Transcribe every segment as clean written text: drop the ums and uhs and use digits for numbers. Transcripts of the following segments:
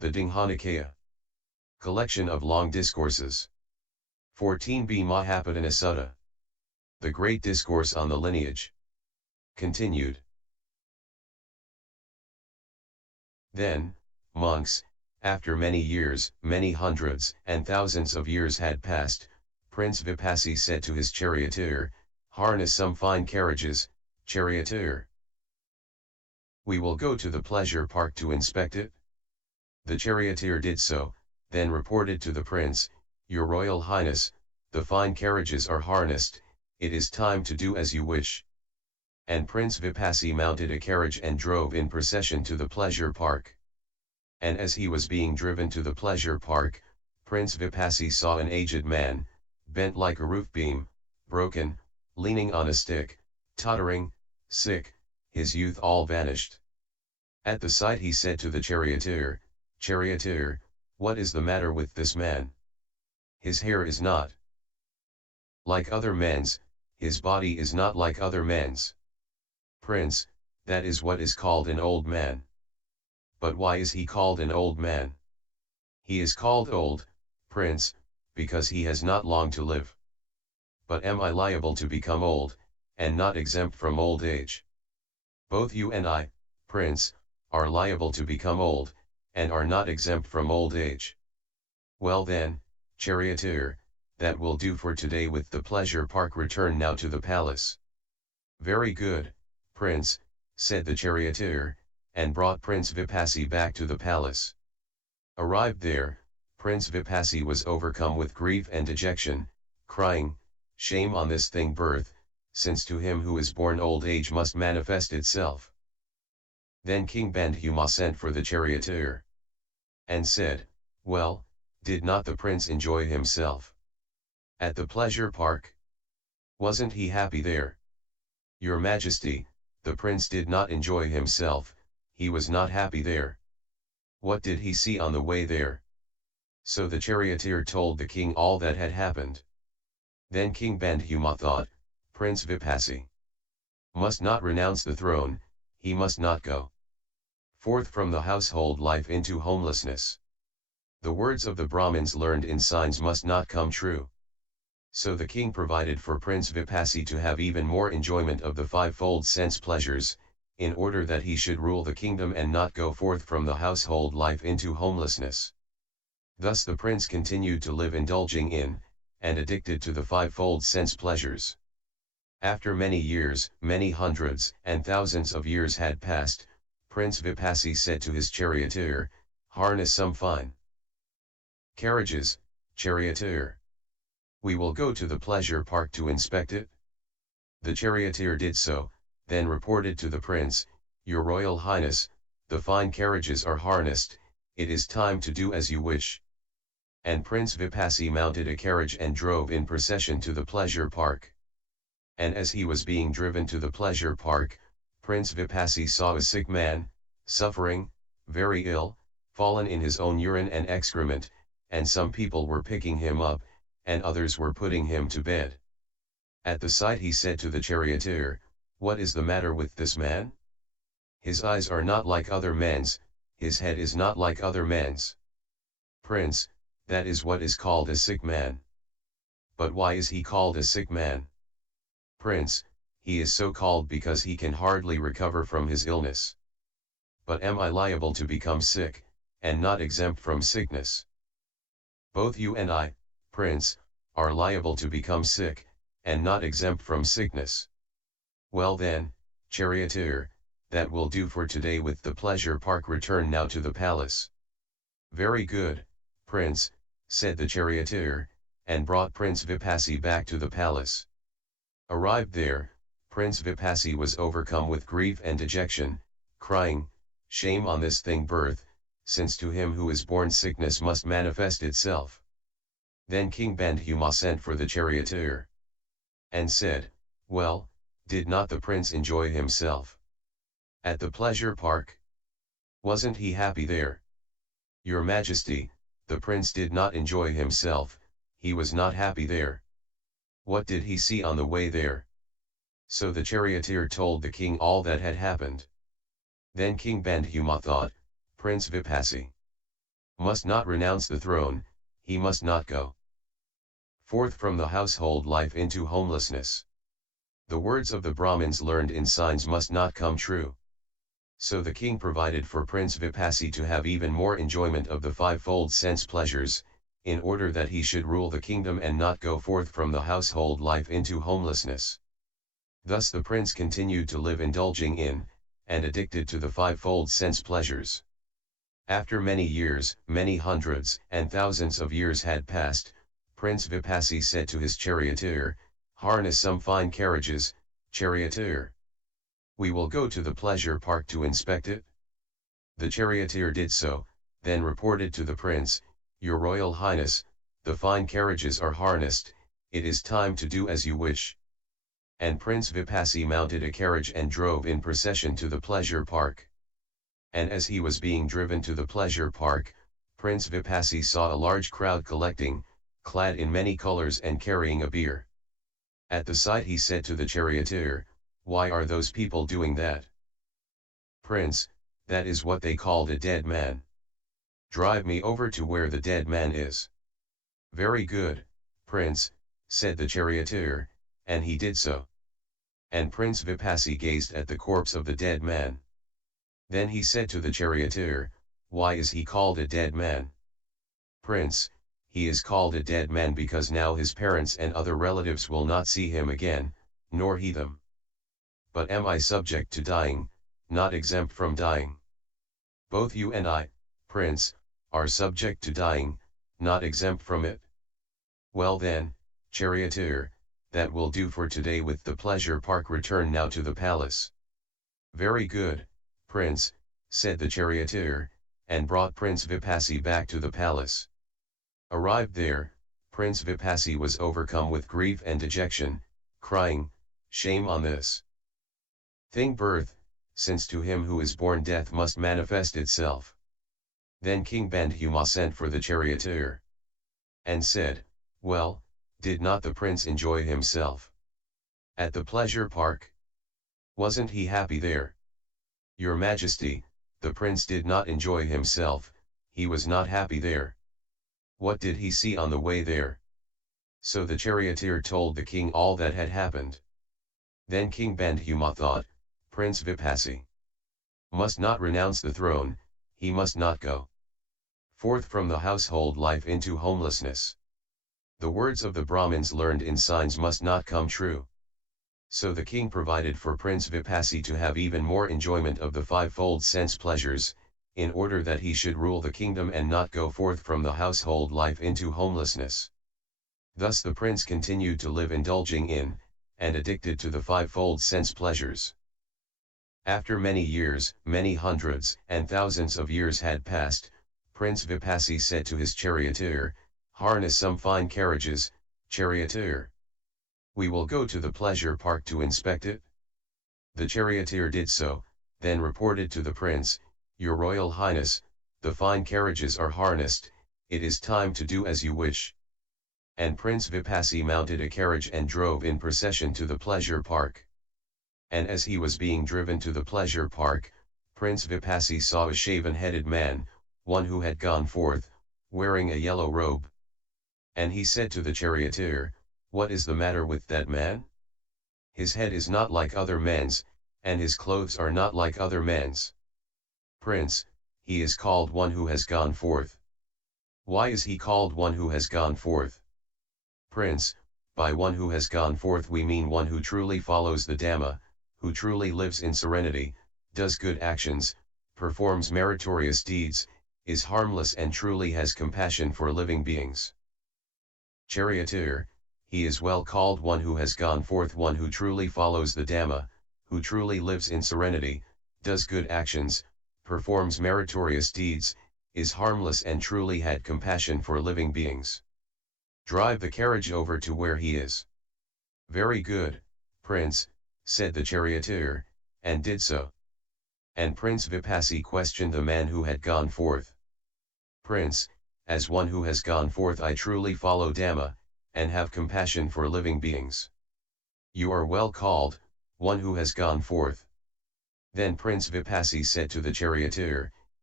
The Digha Nikaya. Collection of Long Discourses. 14b Mahāpadāna Sutta. The Great Discourse on the Lineage. Continued. Then, monks, after many years, many hundreds and thousands of years had passed, Prince Vipassi said to his charioteer, "Harness some fine carriages, charioteer. We will go to the pleasure park to inspect it." The charioteer did so, then reported to the prince, "Your Royal Highness, the fine carriages are harnessed, it is time to do as you wish." And Prince Vipassi mounted a carriage and drove in procession to the pleasure park. And as he was being driven to the pleasure park, Prince Vipassi saw an aged man, bent like a roof beam, broken, leaning on a stick, tottering, sick, his youth all vanished. At the sight he said to the charioteer, "Charioteer, what is the matter with this man? His hair is not like other men's, his body is not like other men's." "Prince, that is what is called an old man." "But why is he called an old man?" "He is called old, Prince, because he has not long to live." "But am I liable to become old, and not exempt from old age?" "Both you and I, Prince, are liable to become old, and are not exempt from old age." "Well then, charioteer, that will do for today with the pleasure park. Return now to the palace." "Very good, Prince," said the charioteer, and brought Prince Vipassi back to the palace. Arrived there, Prince Vipassi was overcome with grief and dejection, crying, "Shame on this thing birth, since to him who is born old age must manifest itself." Then King Bandhuma sent for the charioteer, and said, "Well, did not the prince enjoy himself at the pleasure park? Wasn't he happy there?" "Your Majesty, the prince did not enjoy himself, he was not happy there." "What did he see on the way there?" So the charioteer told the king all that had happened. Then King Bandhuma thought, "Prince Vipassi must not renounce the throne, he must not go forth from the household life into homelessness. The words of the Brahmins learned in signs must not come true." So the king provided for Prince Vipassi to have even more enjoyment of the fivefold sense pleasures, in order that he should rule the kingdom and not go forth from the household life into homelessness. Thus the prince continued to live indulging in, and addicted to the fivefold sense pleasures. After many years, many hundreds and thousands of years had passed, Prince Vipassi said to his charioteer, "Harness some fine carriages, charioteer. We will go to the pleasure park to inspect it." The charioteer did so, then reported to the prince, "Your Royal Highness, the fine carriages are harnessed, it is time to do as you wish." And Prince Vipassi mounted a carriage and drove in procession to the pleasure park. And as he was being driven to the pleasure park, Prince Vipassi saw a sick man, suffering, very ill, fallen in his own urine and excrement, and some people were picking him up, and others were putting him to bed. At the sight he said to the charioteer, "What is the matter with this man? His eyes are not like other men's, his head is not like other men's." "Prince, that is what is called a sick man." "But why is he called a sick man?" "Prince, he is so called because he can hardly recover from his illness." "But am I liable to become sick, and not exempt from sickness?" "Both you and I, Prince, are liable to become sick, and not exempt from sickness." "Well then, charioteer, that will do for today with the pleasure park. Return now to the palace." "Very good, Prince," said the charioteer, and brought Prince Vipassi back to the palace. Arrived there, Prince Vipassi was overcome with grief and dejection, crying, "Shame on this thing birth, since to him who is born sickness must manifest itself." Then King Bandhuma sent for the charioteer, and said, "Well, did not the prince enjoy himself at the pleasure park? Wasn't he happy there?" "Your Majesty, the prince did not enjoy himself, he was not happy there." "What did he see on the way there?" So the charioteer told the king all that had happened. Then King Bandhuma thought, "Prince Vipassi must not renounce the throne, he must not go forth from the household life into homelessness. The words of the Brahmins learned in signs must not come true. So the king provided for Prince Vipassi to have even more enjoyment of the fivefold sense pleasures, in order that he should rule the kingdom and not go forth from the household life into homelessness. Thus the prince continued to live indulging in, and addicted to the fivefold sense pleasures. After many years, many hundreds and thousands of years had passed, Prince Vipassi said to his charioteer, "Harness some fine carriages, charioteer. We will go to the pleasure park to inspect it." The charioteer did so, then reported to the prince, "Your Royal Highness, the fine carriages are harnessed, it is time to do as you wish." And Prince Vipassi mounted a carriage and drove in procession to the pleasure park. And as he was being driven to the pleasure park, Prince Vipassi saw a large crowd collecting, clad in many colors and carrying a bier. At the sight he said to the charioteer, "Why are those people doing that?" "Prince, that is what they called a dead man." "Drive me over to where the dead man is." "Very good, Prince," said the charioteer, and he did so. And Prince Vipassi gazed at the corpse of the dead man. Then he said to the charioteer, "Why is he called a dead man?" "Prince, he is called a dead man because now his parents and other relatives will not see him again, nor he them. But am I subject to dying, not exempt from dying? Both you and I, Prince, are subject to dying, not exempt from it. Well then, charioteer, that will do for today with the pleasure park. Return now to the palace." "Very good, Prince," said the charioteer, and brought Prince Vipassi back to the palace. Arrived there, Prince Vipassi was overcome with grief and dejection, crying, "Shame on this thing birth, since to him who is born death must manifest itself." Then King Bandhuma sent for the charioteer, and said, "Well, did not the prince enjoy himself at the pleasure park? Wasn't he happy there?" "Your Majesty, the prince did not enjoy himself, he was not happy there." "What did he see on the way there?" So the charioteer told the king all that had happened. Then King Bandhuma thought, "Prince Vipassi must not renounce the throne, he must not go forth from the household life into homelessness. The words of the Brahmins learned in signs must not come true." So the king provided for Prince Vipassi to have even more enjoyment of the fivefold sense pleasures, in order that he should rule the kingdom and not go forth from the household life into homelessness. Thus the prince continued to live indulging in, and addicted to the fivefold sense pleasures. After many years, many hundreds and thousands of years had passed, Prince Vipassi said to his charioteer, "Harness some fine carriages, charioteer. We will go to the pleasure park to inspect it." The charioteer did so, then reported to the prince, "Your Royal Highness, the fine carriages are harnessed, it is time to do as you wish." And Prince Vipassi mounted a carriage and drove in procession to the pleasure park. And as he was being driven to the pleasure park, Prince Vipassi saw a shaven-headed man, one who had gone forth, wearing a yellow robe. And he said to the charioteer, "What is the matter with that man? His head is not like other men's, and his clothes are not like other men's." "Prince, he is called one who has gone forth." "Why is he called one who has gone forth?" "Prince, by one who has gone forth we mean one who truly follows the Dhamma, who truly lives in serenity, does good actions, performs meritorious deeds, is harmless and truly has compassion for living beings." Charioteer, he is well called one who has gone forth, one who truly follows the Dhamma, who truly lives in serenity, does good actions, performs meritorious deeds, is harmless and truly had compassion for living beings. Drive the carriage over to where he is. "Very good, Prince," said the charioteer, and did so. And Prince Vipassi questioned the man who had gone forth. "Prince, as one who has gone forth I truly follow Dhamma, and have compassion for living beings. You are well called, one who has gone forth." Then Prince Vipassi said to the charioteer,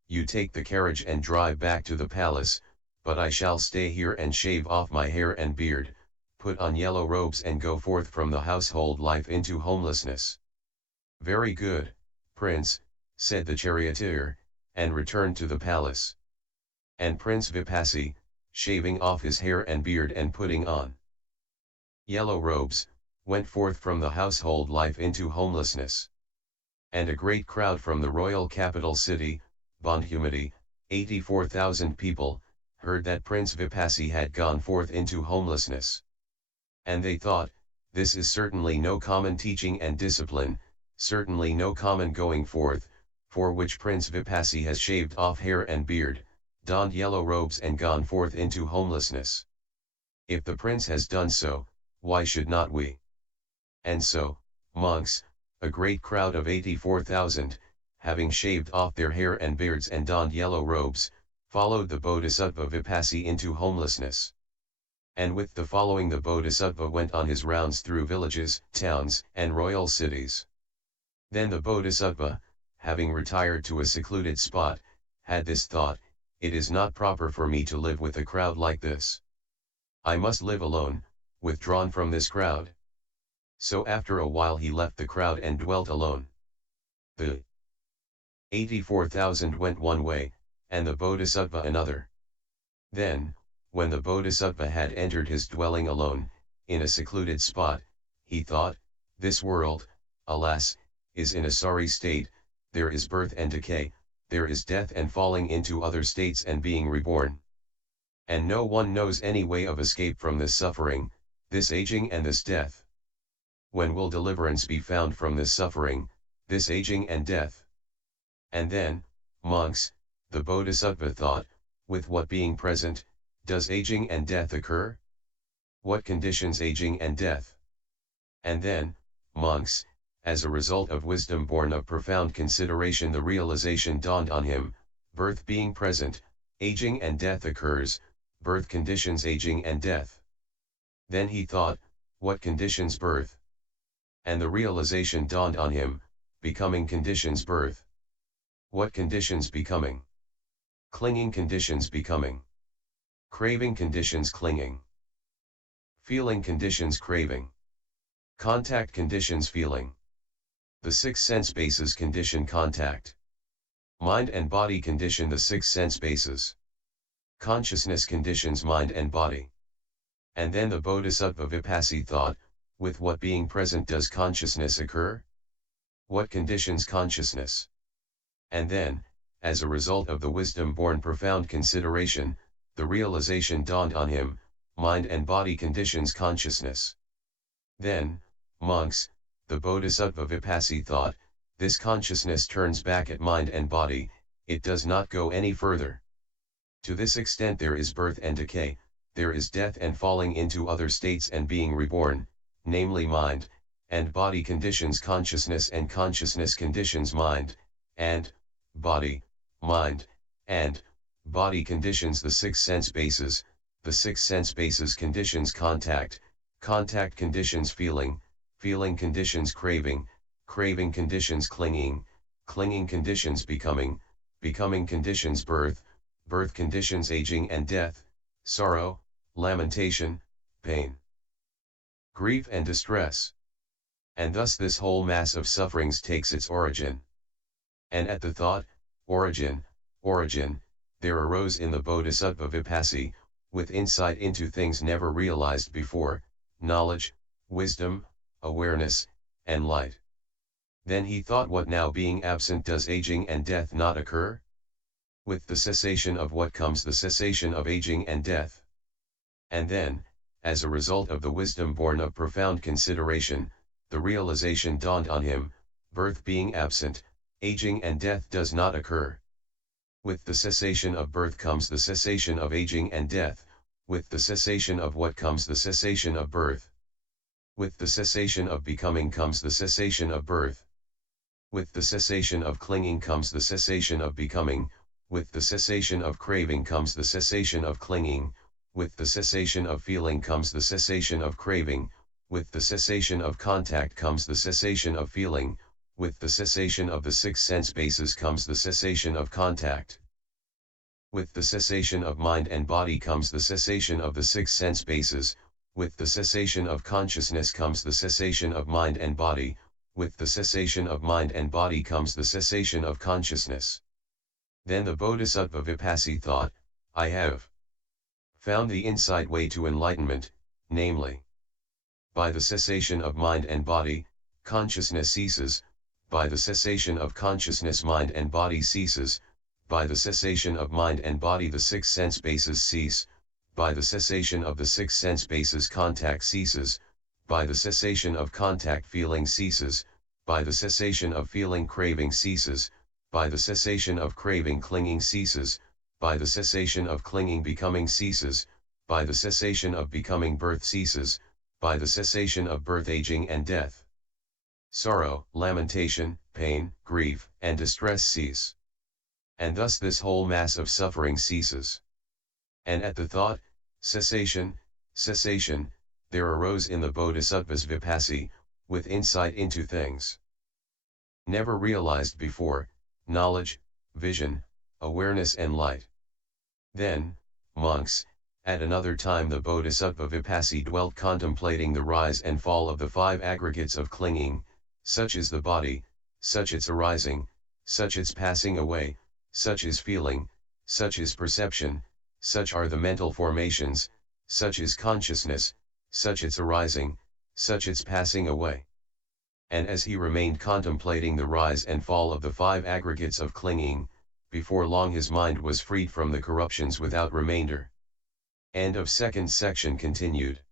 You take the carriage and drive back to the palace, but I shall stay here and shave off my hair and beard, put on yellow robes and go forth from the household life into homelessness." "Very good, Prince," said the charioteer, and returned to the palace. And Prince Vipassi, shaving off his hair and beard and putting on yellow robes, went forth from the household life into homelessness. And a great crowd from the royal capital city, Bandhumati, 84,000 people, heard that Prince Vipassi had gone forth into homelessness. And they thought, "This is certainly no common teaching and discipline, certainly no common going forth, for which Prince Vipassi has shaved off hair and beard, donned yellow robes and gone forth into homelessness. If the prince has done so, why should not we?" And so, monks, a great crowd of 84,000, having shaved off their hair and beards and donned yellow robes, followed the Bodhisattva Vipassi into homelessness. And with the following the Bodhisattva went on his rounds through villages, towns, and royal cities. Then the Bodhisattva, having retired to a secluded spot, had this thought, "It is not proper for me to live with a crowd like this. I must live alone, withdrawn from this crowd." So after a while he left the crowd and dwelt alone. The 84,000 went one way, and the Bodhisattva another. Then, when the Bodhisattva had entered his dwelling alone, in a secluded spot, he thought, "This world, alas, is in a sorry state, there is birth and decay, there is death and falling into other states and being reborn. And no one knows any way of escape from this suffering, this aging and this death. When will deliverance be found from this suffering, this aging and death?" And then, monks, the Bodhisattva thought, "With what being present, does aging and death occur? What conditions aging and death?" And then, monks, as a result of wisdom born of profound consideration, the realization dawned on him, birth being present, aging and death occurs, birth conditions aging and death. Then he thought, "What conditions birth?" And the realization dawned on him, becoming conditions birth. What conditions becoming? Clinging conditions becoming. Craving conditions clinging. Feeling conditions craving. Contact conditions feeling. The six sense bases condition contact. Mind and body condition the six sense bases. Consciousness conditions mind and body. And then the Bodhisattva Vipassi thought, "With what being present does consciousness occur? What conditions consciousness?" And then, as a result of the wisdom-born profound consideration, the realization dawned on him, mind and body conditions consciousness. Then, monks, the Bodhisattva Vipassi thought, "This consciousness turns back at mind and body, it does not go any further. To this extent there is birth and decay, there is death and falling into other states and being reborn, namely mind, and body conditions consciousness and consciousness conditions mind, and body, mind, and body conditions the six sense bases, the six sense bases conditions contact, contact conditions feeling, feeling conditions craving, craving conditions clinging, clinging conditions becoming, becoming conditions birth, birth conditions aging and death, sorrow, lamentation, pain, grief and distress. And thus this whole mass of sufferings takes its origin." And at the thought, origin, origin, there arose in the Bodhisattva Vipassi, with insight into things never realized before, knowledge, wisdom, awareness, and light. Then he thought, "What now being absent does aging and death not occur? With the cessation of what comes the cessation of aging and death?" And then, as a result of the wisdom born of profound consideration, the realization dawned on him, birth being absent, aging and death does not occur. With the cessation of birth comes the cessation of aging and death, with the cessation of what comes the cessation of birth. With the cessation of becoming comes the cessation of birth. With the cessation of clinging comes the cessation of becoming, with the cessation of craving comes the cessation of clinging, with the cessation of feeling comes the cessation of craving, with the cessation of contact comes the cessation of feeling, With the cessation of the 6 sense bases comes the cessation of contact. With the cessation of mind and body comes the cessation of the 6 sense bases. With the cessation of consciousness comes the cessation of mind and body. With the cessation of mind and body comes the cessation of consciousness. Then the Bodhisattva Vipassī thought, I have found the insight way to enlightenment, namely, by the cessation of mind and body, consciousness ceases. By the cessation of consciousness, mind and body ceases. By the cessation of mind and body, the 6 sense bases cease. By the cessation of the 6 sense bases, contact ceases. By the cessation of contact, feeling ceases. By the cessation of feeling, craving ceases. By the cessation of craving, clinging ceases. By the cessation of clinging, becoming ceases. By the cessation of becoming, birth ceases. By the cessation of birth, aging and death, sorrow, lamentation, pain, grief, and distress cease. And thus this whole mass of suffering ceases. And at the thought, cessation, cessation, there arose in the Bodhisattva's Vipassī, with insight into things never realized before, knowledge, vision, awareness and light. Then, monks, at another time the Bodhisattva Vipassī dwelt contemplating the rise and fall of the 5 aggregates of clinging, such is the body, such its arising, such its passing away, such is feeling, such is perception, such are the mental formations, such is consciousness, such its arising, such its passing away. And as he remained contemplating the rise and fall of the 5 aggregates of clinging, before long his mind was freed from the corruptions without remainder. End of second section continued.